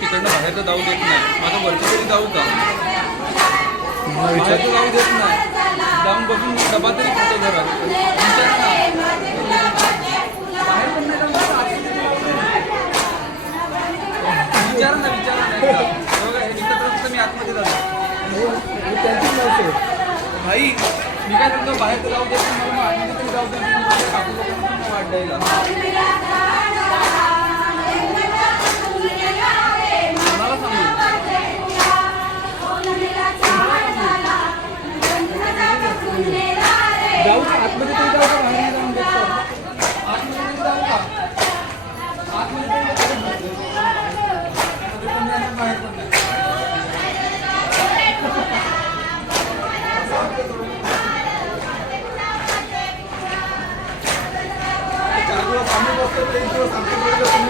तिकडनं बाहेर तर जाऊ देत नाही. माझं वरती तरी जाऊ का? विचार बाहेर तर जाऊ देत नाही. जाऊन बसून डबा तरी खातो घरात. ना. बाहेर नाही ना ना हे मी आतमध्ये जातो. भाई मी काय म्हणतो बाहेर तर जाऊ देत नाही, मग आतमध्ये तरी जाऊ देत नाही. तुझ्या जाऊ का आतमध्ये तरी जाऊ का बाहेर नाही जाऊन देत तर? आतमध्ये तरी जाऊ का आतमध्ये तरी जाऊ का? मध्ये पण नाही आणि बाहेर पण नाही चार दिवस आम्ही बसतो ते एक दिवस आमच्याकडे